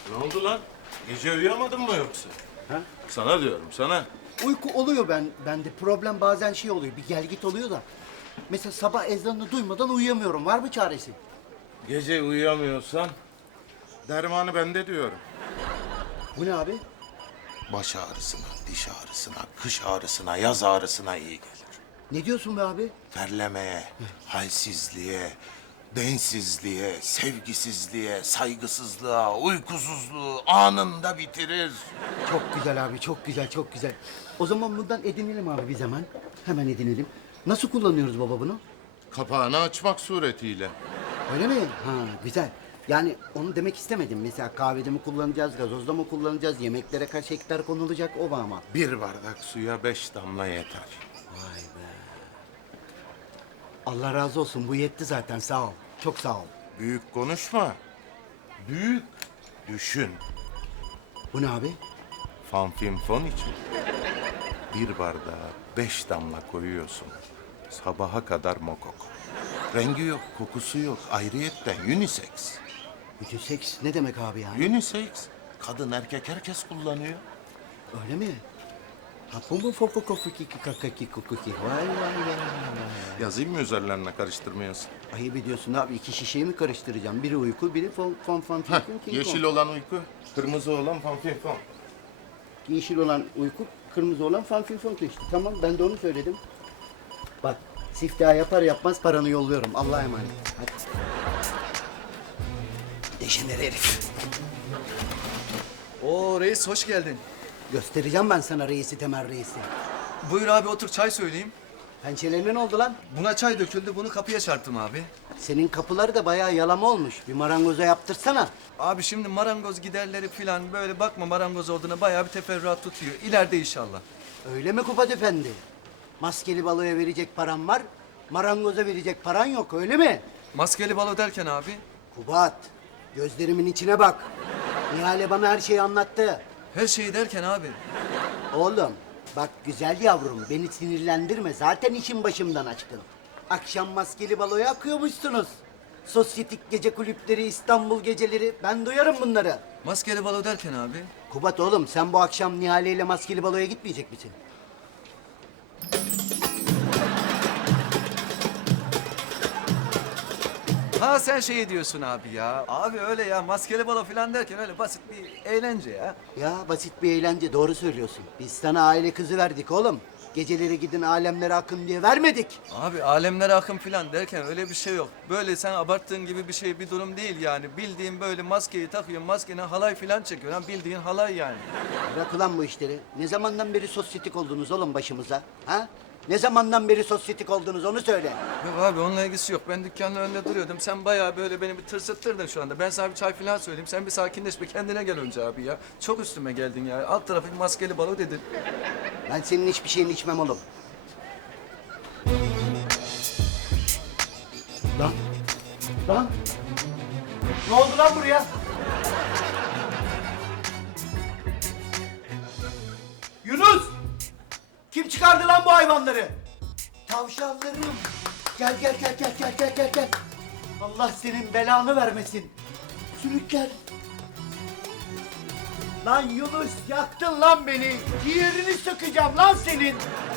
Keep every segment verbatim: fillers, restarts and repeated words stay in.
Ne oldu lan? Gece uyuyamadın mı yoksa? Ha? Sana diyorum, sana. Uyku oluyor ben bende. Problem bazen şey oluyor. Bir gel git oluyor da. Mesela sabah ezanını duymadan uyuyamıyorum. Var mı çaresi? Gece uyuyamıyorsan dermanı bende diyorum. Bu ne abi? Baş ağrısına, diş ağrısına, kış ağrısına, yaz ağrısına iyi gelir. Ne diyorsun be abi? Terlemeye, halsizliğe, densizliğe, sevgisizliğe, saygısızlığa, uykusuzluğu anında bitirir. Çok güzel abi, çok güzel, çok güzel. O zaman bundan edinelim abi bir zaman. Hemen edinelim. Nasıl kullanıyoruz baba bunu? Kapağını açmak suretiyle. Öyle mi? Ha, güzel. Yani onu demek istemedim. Mesela kahvede mi kullanacağız, gazozda mı kullanacağız, yemeklere kaç hektar konulacak o ama. Bir bardak suya beş damla yeter. Vay be. Allah razı olsun. Bu yetti zaten. Sağ ol. Çok sağ ol. Büyük konuşma. Büyük düşün. Bu ne abi? Fanfinfon için. Bir bardağa beş damla koyuyorsun. Sabaha kadar mokok. Rengi yok, kokusu yok. Ayrıyetten unisex. Bütün seks ne demek abi yani? Unisex. Kadın erkek herkes kullanıyor. Öyle mi? Ha bu mu fofu kofu kiki kakaki kukuki? Vay vay vay vay vay. Yazayım mı üzerlerine karıştırmayasın? Ayıp ediyorsun abi. İki şişeyi mi karıştıracağım? Biri uyku, biri fon fon fon Heh, king king yeşil olan uyku, kırmızı olan fanfinfon. Yeşil olan uyku, kırmızı olan fanfinfon işte. Tamam ben de onu söyledim. Bak siftah yapar yapmaz paranı yolluyorum. Allah'a emanet. Hadi. Dejenere herif. Oo reis hoş geldin. Göstereceğim ben sana reisi Temel reisi. Buyur abi otur çay söyleyeyim. Pençelerine ne oldu lan? Buna çay döküldü bunu kapıya çarptım abi. Senin kapıları da bayağı yalama olmuş. Bir marangoza yaptırsana. Abi şimdi marangoz giderleri falan böyle bakma marangoz olduğuna bayağı bir teferruat tutuyor. İleride inşallah. Öyle mi Kubat Efendi? Maskeli baloya verecek paran var, marangoza verecek paran yok öyle mi? Maskeli balo derken abi. Kubat, gözlerimin içine bak. Nihale bana her şeyi anlattı. Her şeyi derken abi. Oğlum, bak güzel yavrum beni sinirlendirme. Zaten işin başımdan açtın. Akşam maskeli baloya akıyormuşsunuz. Sosyetik gece kulüpleri, İstanbul geceleri. Ben duyarım bunları. Maskeli balo derken abi. Kubat oğlum sen bu akşam Nihale ile maskeli baloya gitmeyecek misin? Ha sen şey diyorsun abi ya. Abi öyle ya maskeli balo falan derken öyle basit bir eğlence ya. Ya basit bir eğlence doğru söylüyorsun. Biz sana aile kızı verdik oğlum. Geceleri gidin alemlere akın diye vermedik. Abi alemlere akım falan derken öyle bir şey yok. Böyle sen abarttığın gibi bir şey bir durum değil yani. Bildiğin böyle maskeyi takıyorsun, maskene halay falan çekiyorsun. Ha, bildiğin halay yani. Bırak ulan bu işleri. Ne zamandan beri sosyetik oldunuz oğlum başımıza? Ha? Ne zamandan beri sosyetik oldunuz onu söyle. Yok abi onunla ilgisi yok. Ben dükkanın önünde duruyordum. Sen bayağı böyle beni bir tırsıttırdın şu anda. Ben sana bir çay falan söyleyeyim. Sen bir sakinleş bir kendine gel önce abi ya. Çok üstüme geldin ya. Alt tarafı bir maskeli balo dedin. Ben senin hiçbir şeyini içmem oğlum. Lan. Lan. Ne oldu lan buraya? Yunus! Kim çıkardı lan bu hayvanları? Tavşanlarım. Gel gel gel gel gel gel gel gel. Allah senin belanı vermesin. Sürükler. Lan Yunus yaktın lan beni. Ciğerini sökeceğim lan senin.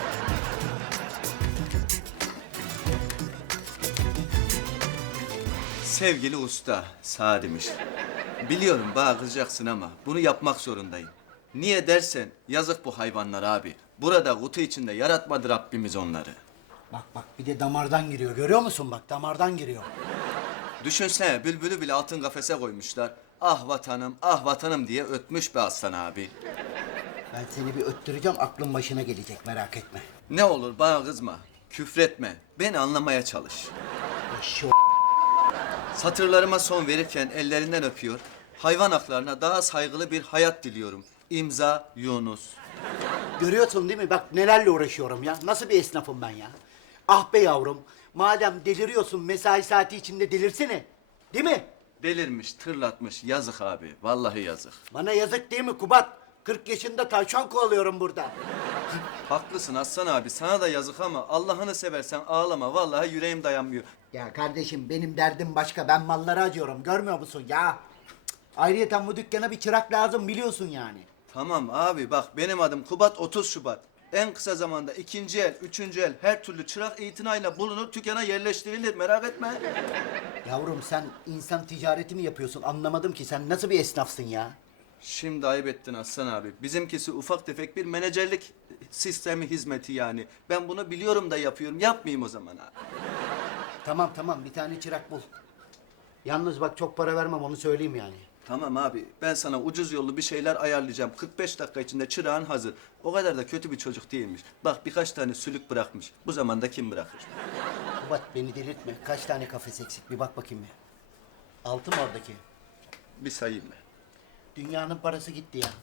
Sevgili usta, sağ demiş. Biliyorum bana kızacaksın ama bunu yapmak zorundayım. Niye dersen yazık bu hayvanlar abi. Burada kutu içinde yaratmadı Rabbimiz onları. Bak bak bir de damardan giriyor görüyor musun bak damardan giriyor. Düşünsene bülbülü bile altın kafese koymuşlar. Ah vatanım, ah vatanım diye ötmüş be aslan abi. Ben seni bir öttüreceğim aklın başına gelecek merak etme. Ne olur bana kızma, küfretme, beni anlamaya çalış. Şu Satırlarıma son verirken ellerinden öpüyor. Hayvan haklarına daha saygılı bir hayat diliyorum. İmza Yunus. görüyorsun değil mi bak nelerle uğraşıyorum ya. Nasıl bir esnafım ben ya. Ah be yavrum madem deliriyorsun mesai saati içinde delirsene. Değil mi? Delirmiş, tırlatmış. Yazık abi. Vallahi yazık. Bana yazık değil mi Kubat? kırk yaşında tavşan kovalıyorum burada. Haklısın Aslan abi. Sana da yazık ama Allah'ını seversen ağlama. Vallahi yüreğim dayanmıyor. Ya kardeşim benim derdim başka. Ben mallara acıyorum. Görmüyor musun ya? Ayrıyeten bu dükkana bir çırak lazım biliyorsun yani. Tamam abi bak benim adım Kubat otuz Şubat. En kısa zamanda ikinci el, üçüncü el her türlü çırak itinayla bulunur, dükkana yerleştirilir merak etme. Yavrum sen insan ticareti mi yapıyorsun? Anlamadım ki sen nasıl bir esnafsın ya? Şimdi ayıp ettin Aslan abi. Bizimkisi ufak tefek bir menajerlik sistemi hizmeti yani. Ben bunu biliyorum da yapıyorum. Yapmayayım o zaman abi. Tamam tamam bir tane çırak bul. Yalnız bak çok para vermem onu söyleyeyim yani. Tamam abi ben sana ucuz yollu bir şeyler ayarlayacağım. kırk beş dakika içinde çırağın hazır. O kadar da kötü bir çocuk değilmiş. Bak birkaç tane sülük bırakmış. Bu zamanda kim bırakır? Kubat beni delirtme. Kaç tane kafes eksik bir bak bakayım bir. Altı mı oradaki? Bir sayayım ben. Dünyanın parası gitti ya.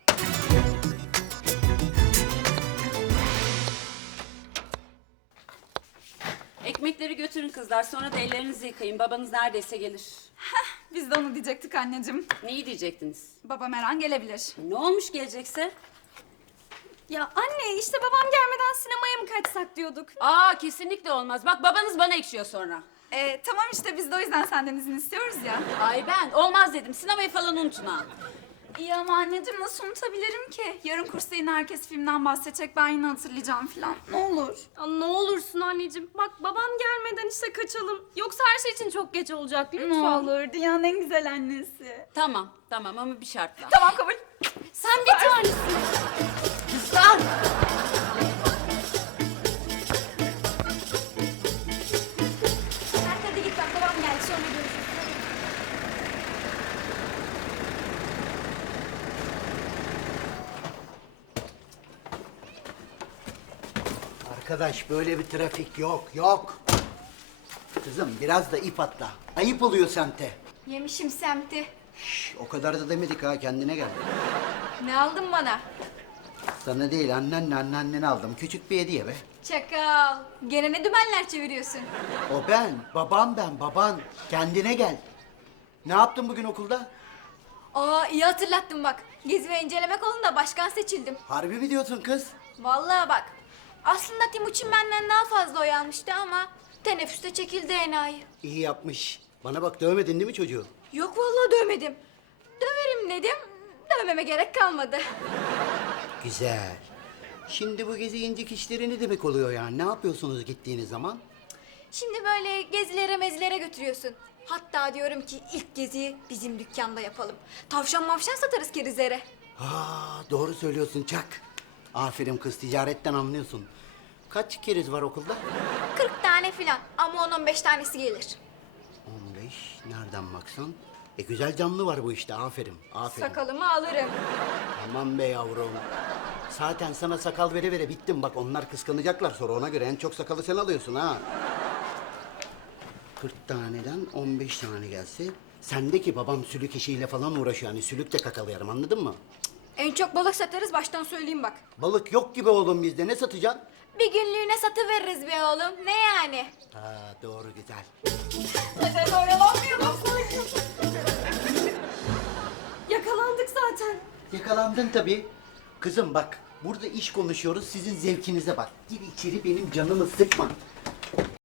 Ekmekleri götürün kızlar, sonra da ellerinizi yıkayın. Babanız neredeyse gelir. Biz de onu diyecektik anneciğim. Neyi diyecektiniz? Babam her an gelebilir. Ne olmuş gelecekse? Ya anne işte babam gelmeden sinemaya mı kaçsak diyorduk. Aa kesinlikle olmaz. Bak babanız bana ekşiyor sonra. Ee, tamam işte biz de o yüzden senden izin istiyoruz ya. Ay ben olmaz dedim. Sinemayı falan unutun ha. İyi ama anneciğim nasıl unutabilirim ki? Yarın kursta yine herkes filmden bahsedecek ben yine hatırlayacağım falan. Ne olur. Ya ne olursun anneciğim. Bak babam gelmeden işte kaçalım. Yoksa her şey için çok geç olacak lütfen. Ne olur dünyanın en güzel annesi. Tamam tamam ama bir şartla. Tamam kabul. Sen bir tanesin. Kızlar! Mert hadi git bak babam geldi sonra görüşürüz. Arkadaş böyle bir trafik yok yok. Kızım biraz da ip atla. Ayıp oluyor semte. Yemişim semti. Şş, o kadar da demedik ha kendine gel. Ne aldın bana? Sana değil annenle anneannene aldım. Küçük bir hediye be. Çakal. Gene ne dümenler çeviriyorsun? O ben. Babam ben baban. Kendine gel. Ne yaptın bugün okulda? Aa iyi hatırlattın bak. Gezi ve inceleme kolunda başkan seçildim. Harbi mi diyorsun kız? Vallahi bak. Aslında Timuçin benden daha fazla oy almıştı ama teneffüste çekildi enayi. İyi yapmış. Bana bak dövmedin değil mi çocuğu? Yok vallahi dövmedim. Döverim dedim. Dövmeme gerek kalmadı. Güzel. Şimdi bu gezi incik işleri ne demek oluyor yani? Ne yapıyorsunuz gittiğiniz zaman? Şimdi böyle gezilere mezilere götürüyorsun. Hatta diyorum ki ilk geziyi bizim dükkanda yapalım. Tavşan mavşan satarız kerizlere. Aa, doğru söylüyorsun Çak. Aferin kız ticaretten anlıyorsun. Kaç keriz var okulda? kırk tane filan ama on on beş tanesi gelir. on beş. Nereden baksan? E güzel canlı var bu işte. Aferin. Aferin. Sakalımı alırım. Aman be yavrum. Zaten sana sakal vere vere bittim. Bak onlar kıskanacaklar sonra ona göre en çok sakalı sen alıyorsun ha. kırk taneden on beş tane gelse... Sendeki babam sülük işiyle falan uğraşıyor. Yani sülük de kakalayarım anladın mı? En çok balık satarız baştan söyleyeyim bak. Balık yok gibi oğlum bizde. Ne satacaksın? Bir günlüğüne satıveririz be oğlum. Ne yani? Ha doğru güzel. Hadi oyalanmayalım. Yakalandık zaten. Yakalandın tabii. Kızım bak burada iş konuşuyoruz. Sizin zevkinize bak. Gir içeri benim canımı sıkma.